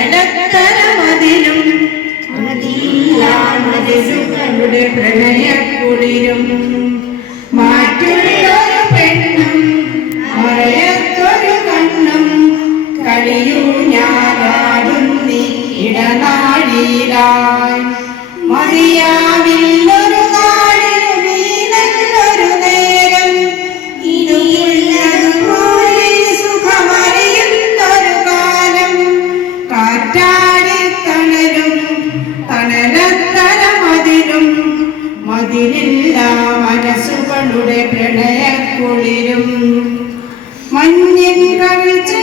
തണലത്തരമതിലും മനസ്സുകളുടെ പ്രണയക്കുളിരും മാറ്റുള്ളൊരു പെണ്ണും മറയത്തൊരു കണ്ണും കളിയൂ ഞാനാടുന്നി ഇടനാഴിയിലായി മതിയാവില്ലൊരു നാടിനു നീനല്ലൊരു നേരം ഇനിയുള്ളതുപോലെ സുഖമറിയുന്നൊരു കാലം കാറ്റാടി തണലും തണലത്തരമതിലും മതിലില്ല മനസ്സുകളുടെ പ്രണയക്കുളിരും മഞ്ഞിൻ കവിച്ച്